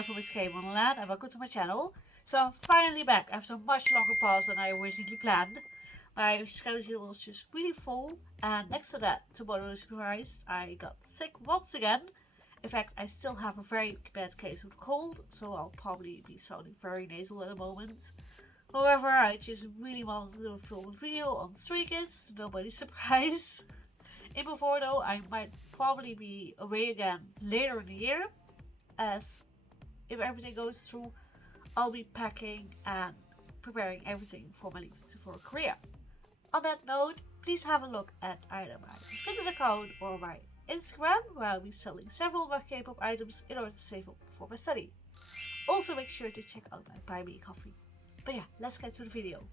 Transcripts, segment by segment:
Hi from Escape on Land and welcome to my channel. So I'm finally back after a much longer pause than I originally planned. My schedule was just really full, and next to that, to my surprise, I got sick once again. In fact, I still have a very bad case of cold, so I'll probably be sounding very nasal at the moment. However, I just really wanted to film a video on Circus, nobody's surprise. In before though, I might probably be away again later in the year, as if everything goes through, I'll be packing and preparing everything for my leave for Korea. On that note, please have a look at either my Vinted account or my Instagram, where I'll be selling several of my K-pop items in order to save up for my study. Also make sure to check out my Buy Me a Coffee. But yeah, let's get to the video.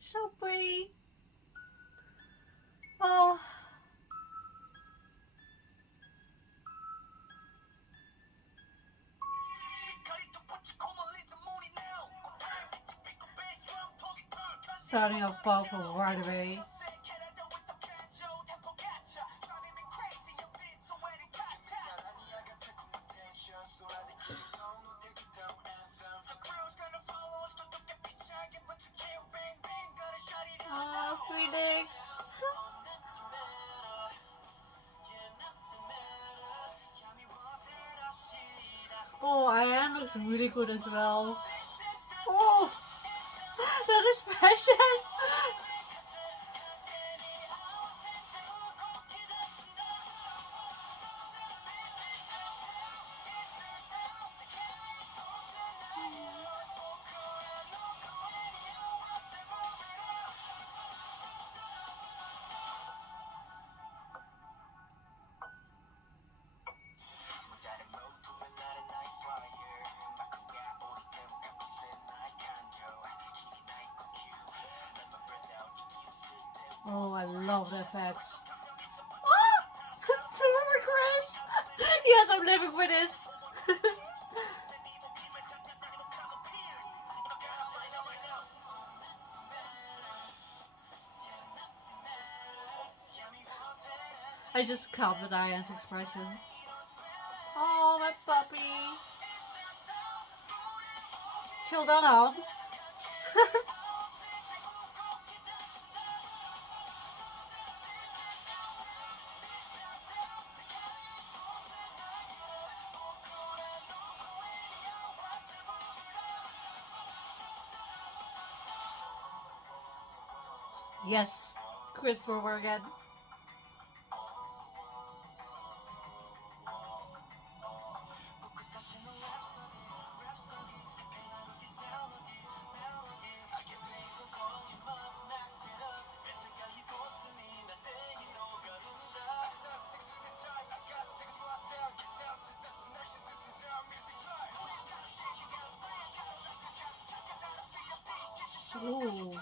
So pretty. Oh. Starting off powerful right away. Oh, Phoenix. Oh, Ian looks really good as well. Oh, that expression. Oh, I love the effects. Oh, remember Chris? Yes, I'm living for this. I just can't with Ian's expressions. Oh, my puppy. Chill down on. Yes, Chris again. Ooh.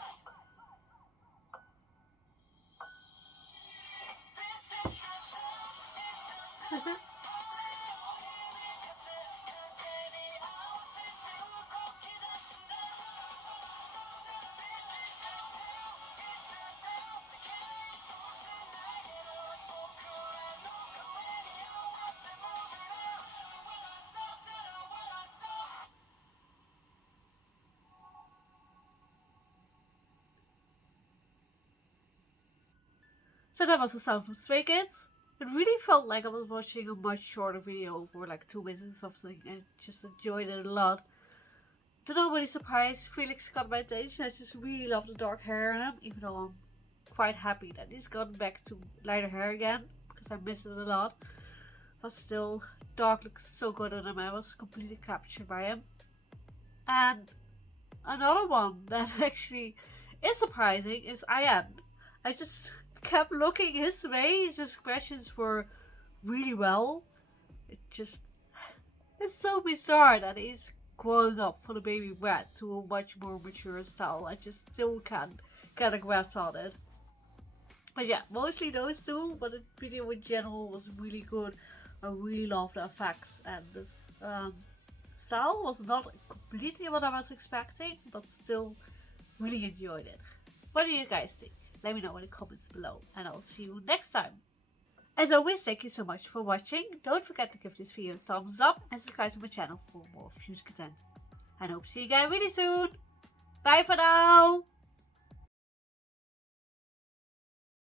So that was the sound from Stray Kids. It really felt like I was watching a much shorter video for like 2 minutes or something, and just enjoyed it a lot. To nobody's surprise, Felix got my attention. I just really love the dark hair on him, even though I'm quite happy that he's gone back to lighter hair again, because I miss it a lot. But still, dark looks so good on him. I was completely captured by him. And another one that actually is surprising is Ian. I just kept looking his way. His expressions were really well. It's so bizarre that he's growing up from a baby brat to a much more mature style. I just still can't get a grasp on it. But yeah, mostly those two, but the video in general was really good. I really loved the effects, and this style was not completely what I was expecting, but still really enjoyed it. What do you guys think? Let me know in the comments below, and I'll see you next time. As always, thank you so much for watching. Don't forget to give this video a thumbs up and subscribe to my channel for more future content. And I hope to see you again really soon. Bye for now!